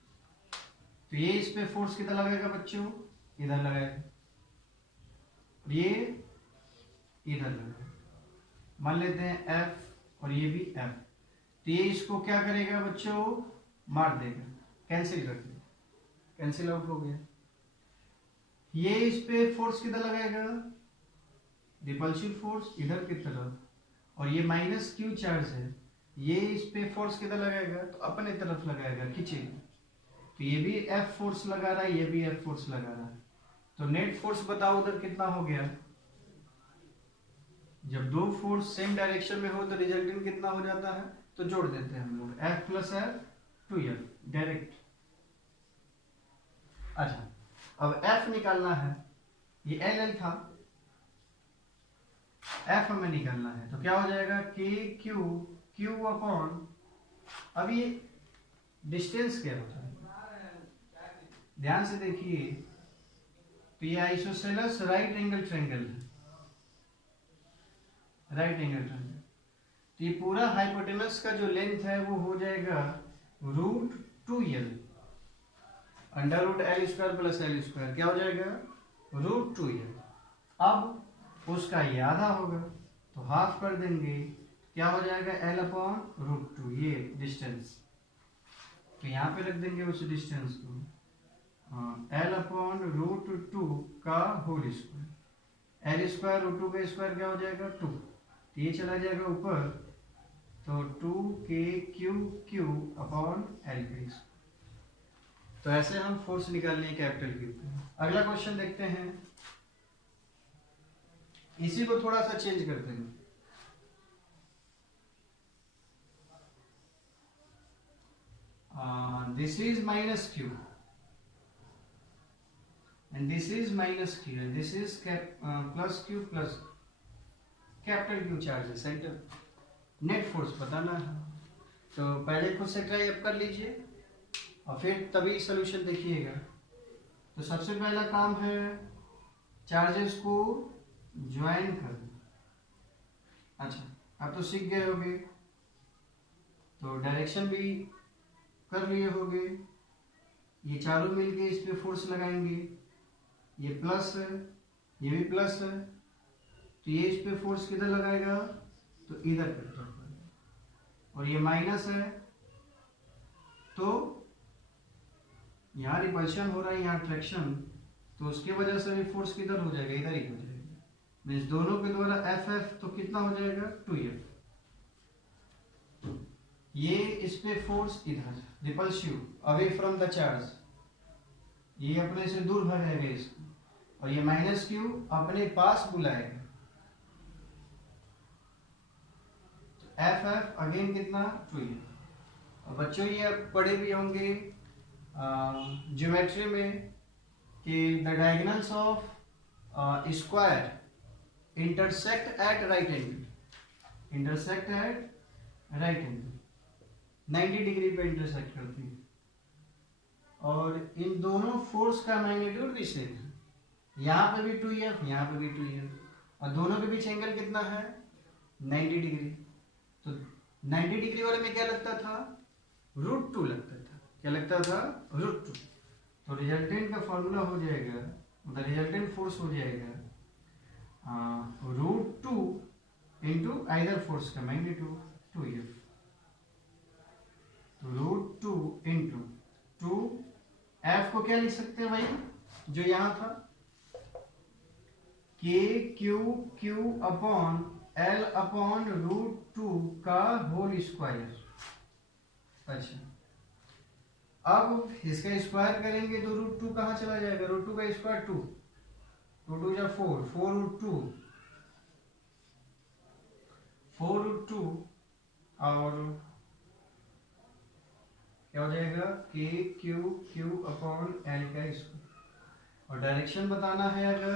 तो ये इस पे फोर्स किधर लगेगा बच्चों, इधर लगाएगा, ये इधर लगाएगा, मान लेते हैं F और ये भी F। तो ये इसको क्या करेगा बच्चों, मार देगा, कैंसिल कर देगा, कैंसिल आउट हो गया। ये इस पे फोर्स किधर लगाएगा, रिपल्सिव फोर्स इधर की तरफ, और ये माइनस क्यू चार्ज है, ये इस पे फोर्स किधर लगाएगा, तो अपने तरफ लगाएगा, खींचेगा। तो ये भी F फोर्स लगा रहा है, ये भी F फोर्स लगा रहा है। तो नेट फोर्स बताओ उधर कितना हो गया। जब दो फोर्स सेम डायरेक्शन में हो तो रिजल्टेंट कितना हो जाता है, तो जोड़ देते हैं हम लोग, F plus F 2F direct. अच्छा, अब F निकालना है, ये LL था, F हमें निकालना है, तो क्या हो जाएगा, Q अपॉन, अब ये डिस्टेंस क्या होता है, ध्यान से देखिए। तो ये आइसोसेलेस राइट एंगल ट्रायंगल है, राइट एंगल ट्रायंगल। तो ये पूरा हाइपोटेनस का जो लेंथ है वो हो जाएगा √2L, under root L square plus L square, क्या हो जाएगा, √2L। अब उसका ये आधा होगा तो हाफ कर देंगे, क्या हो जाएगा, L अपॉन √2, ये डिस्टेंस। तो यहाँ पे रख देंगे उस डिस्टेंस को, L अपॉन √2 का होल स्क्वायर, L स्क्वायर √2 का स्क्वायर क्या हो जाएगा, 2, तो ये चला जाएगा ऊपर, तो 2KQ अपॉन L का स्क्वायर। तो ऐसे हम फोर्स निकालने कैपिटल क्यू पे। अगला क्वेश्चन देखते हैं, इसी को थोड़ा सा चेंज करते हैं। This is minus Q and this is minus q and this is plus q plus capital Q charge है सेंटर, नेट फोर्स बताना है। तो पहले खुद से ट्राई अप कर लीजिए और फिर तभी सोल्यूशन देखिएगा। तो सबसे पहला काम है चार्जेस को ज्वाइन करना। अच्छा, अब तो सीख गए होंगे, तो डायरेक्शन भी कर लिए होंगे। ये चारों मिलके इस पे फोर्स लगाएंगे, ये प्लस है, ये भी प्लस है, तो ये इस पे फोर्स किधर लगाएगा, तो इधर पे तरफ, और ये माइनस है, तो यहाँ रिपल्शन हो रहा है, यहाँ अट्रैक्शन, तो उसकी वजह से भी फोर्स किधर हो जाएगा, इधर ही हो जाएगा। मीन्स दोनों के द्वारा FF, तो कितना हो जाएगा, 2F। ये इस पे फोर्स इधर repulsive away from the charge, ये अपने से दूर भगाएगा इसको, और ये माइनस क्यू अपने पास बुलाएगा। तो FF अगेन कितना, 2F। और बच्चों ये आप पढ़े भी होंगे ज्योमेट्री में कि the diagonals of square intersect at right angle, intersect at right angle, 90 degree पे इंटरसेक्ट करती है, और इन दोनों फोर्स का मैग्नीट्यूड भी सेम है। यहाँ पे भी 2F, यहाँ पे भी 2F, और दोनों के बीच एंगल कितना है, 90 डिग्री। तो 90 डिग्री वाले में क्या लगता था, √2 लगता था, क्या लगता था, √2। तो रिजल्टेंट का फॉर्मूला हो जाएगा, मतलब रिजल्टेंट फोर्स हो जाएगा √2 इंटू आइदर फोर्स का मैग्नीट्यूड 2F, √2 इंटू 2F को क्या लिख सकते हैं भाई, जो यहां था, KQ अपॉन L अपॉन √2 का होल स्क्वायर। अच्छा, अब इसका स्क्वायर करेंगे तो √2 कहाँ चला जाएगा, √2 का स्क्वायर 2, 2 या 4, 4√2, 4√2, और क्या हो जाएगा, KQ अपॉन L का स्क्वायर। और डायरेक्शन बताना है अगर,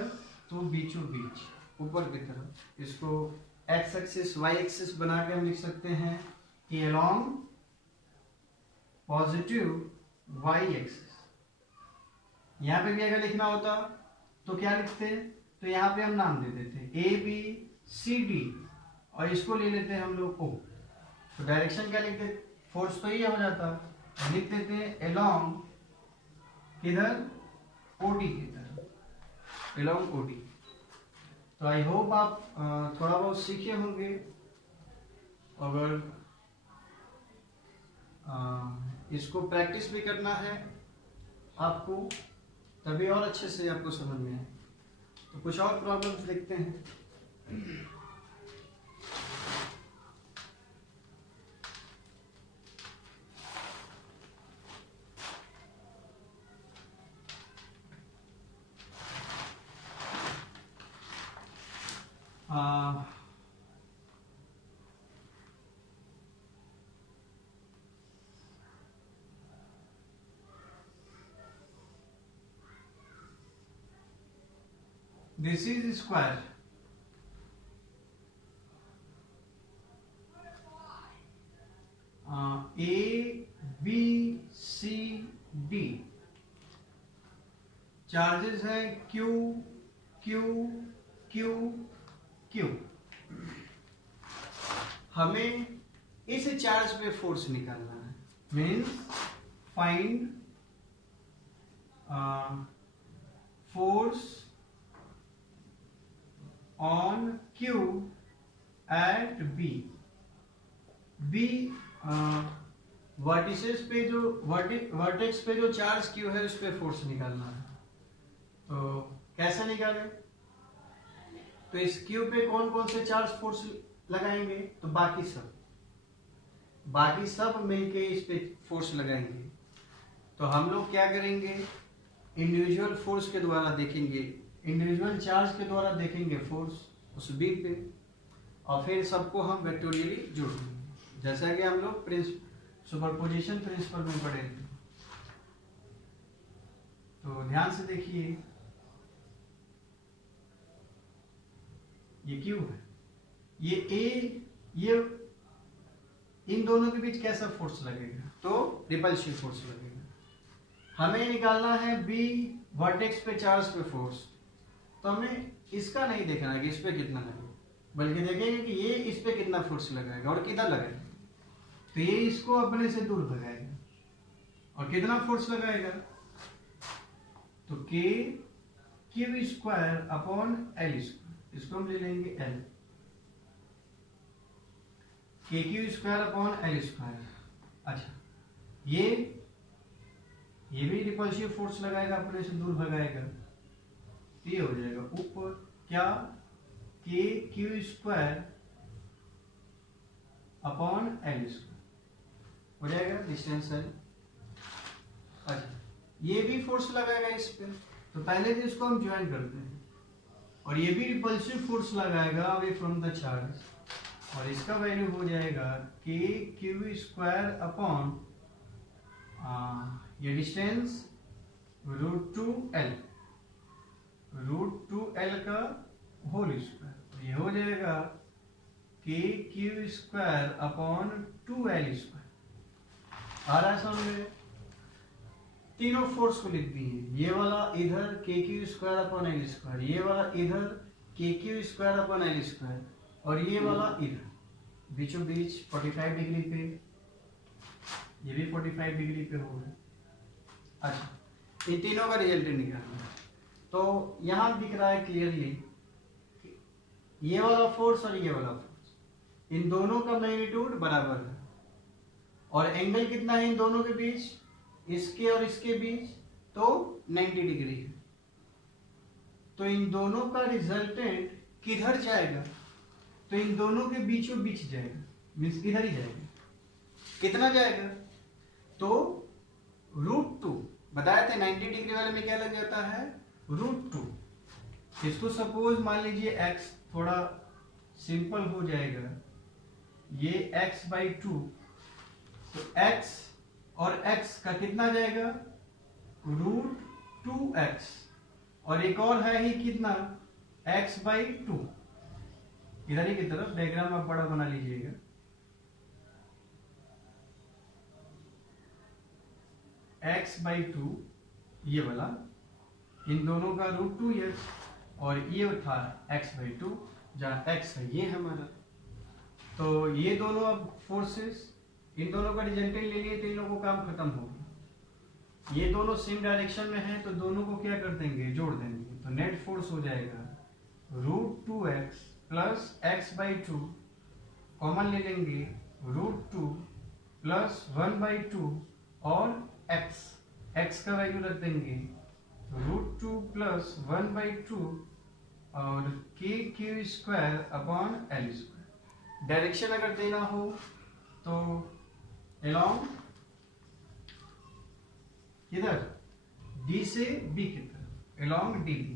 तो बीचों बीच ऊपर की तरफ, इसको x एक्सिस y एक्सिस बना के हम लिख सकते हैं कि अलोंग पॉजिटिव वाई एक्सिस। यहाँ पे भी अगर लिखना होता तो क्या लिखते, तो यहाँ पे हम नाम दे देते ए बी सी डी और इसको ले लेते हैं हम लोग ओ। तो डायरेक्शन क्या लिखते, फोर्स तो ये हो जाता, लिख देते हैं एलोंग किधर, ओडी की तरफ, एलोंग ओडी। तो आई होप आप थोड़ा बहुत सीखे होंगे। अगर इसको प्रैक्टिस भी करना है आपको, तभी और अच्छे से आपको समझ में आए। तो कुछ और प्रॉब्लम्स देखते हैं। This is square. A, B, C, D charges है Q, Q, Q, Q। हमें इस चार्ज पे फोर्स निकालना है, means find force on Q at B। B vertices पे जो वर्टेक्स पे जो चार्ज Q है उस पे फोर्स निकालना है। तो कैसे निकालें, तो इस Q पे कौन कौन से चार्ज फोर्स लगाएंगे, तो बाकी सब मिलके इस पे फोर्स लगाएंगे। तो हम लोग क्या करेंगे, इंडिविजुअल फोर्स के द्वारा देखेंगे, इंडिविजुअल चार्ज के द्वारा देखेंगे फोर्स उस बी पे, और फिर सबको हम वेक्टोरियली जोड़ेंगे, जैसा कि हम लोग सुपरपोजिशन प्रिंसिपल में पढ़े थे। तो ध्यान से देखिए, ये क्यू है, ये ए, ये इन दोनों के बीच कैसा फोर्स लगेगा, तो रिपल्सिव फोर्स लगेगा। हमें निकालना है बी वर्टेक्स पे चार्ज पे फोर्स। तो हमें इसका नहीं देखना है कि इस पे कितना लगेगा, बल्कि देखेंगे कि ये इस पे कितना फोर्स लगाएगा और किधर लगाएगा। तो ये इसको अपने से दूर भगाएगा और कितना फोर्स लगाएगा, तो के Q square upon L square, इसको हम ले लेंगे एल, के Q square upon L square. अच्छा, ये भी रिपल्सिव फोर्स लगाएगा, अपने से दूर भगाएगा, ये हो जाएगा ऊपर क्या, के Q square upon L square हो जाएगा, डिस्टेंस एल। अच्छा, ये भी फोर्स लगाएगा इस पे, तो पहले भी इसको हम ज्वाइन करते हैं, और ये भी रिपल्सिव फोर्स लगाएगा अवे फ्रॉम द चार्ज, और इसका वैल्यू हो जाएगा के क्यू स्क्वायर अपॉन ये डिस्टेंस √2L, √2L का होल स्क्वायर, ये हो जाएगा के Q square upon 2L square. आ रहा है समझ में? तीनों फोर्स को लिख दिए, ये वाला इधर के Q square upon L square, ये वाला इधर के Q square upon L square, और ये वाला इधर बीचों बीच 45 डिग्री पे, ये भी 45 डिग्री पे होगा। अच्छा, इन तीनों का रिजल्टेंट निकालना है। तो यहां दिख रहा है क्लियरली ये वाला फोर्स और ये वाला फोर्स, इन दोनों का मैग्नीट्यूड बराबर है, और एंगल कितना है इन दोनों के बीच, इसके और इसके बीच, तो 90 डिग्री है। तो इन दोनों का रिजल्टेंट किधर जाएगा, तो इन दोनों के बीचों बीच जाएगा, मीन्स इधर ही जाएगा। कितना जाएगा, तो √2 बताए थे, 90 डिग्री वाले में क्या लग जाता है, √2। इसको सपोज मान लीजिए x, थोड़ा सिंपल हो जाएगा, ये x/2, तो x और x का कितना जाएगा, √2x, और एक और है ही कितना, x/2। इधर ही की तरफ डायग्राम आप बड़ा बना लीजिएगा। x/2 ये वाला, इन दोनों का √2x, और ये था x/2 जहाँ x है ये हमारा। तो ये दोनों अब फोर्सेस, इन दोनों का रिजल्टेंट ले लिए तो इन लोगों का काम खत्म हो गया। ये दोनों सेम डायरेक्शन में है तो दोनों को क्या कर देंगे, जोड़ देंगे। तो नेट फोर्स हो जाएगा √2x प्लस x/2, कॉमन ले लेंगे √2 प्लस 1/2 और x का वैल्यू रख देंगे √2 प्लस 1/2 और kq²/L²। डायरेक्शन अगर देना हो तो along किधर, D से B की तरफ, along DB।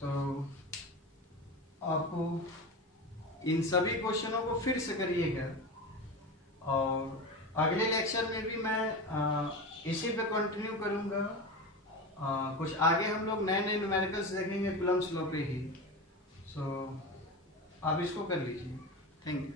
तो आपको इन सभी क्वेश्चनों को फिर से करिएगा, और अगले लेक्चर में भी मैं इसी पे कंटिन्यू करूंगा। कुछ आगे हम लोग नए नए न्यूमेरिकल्स देखेंगे कूलम्ब्स लॉ पे ही। सो आप इसको कर लीजिए। Thank you.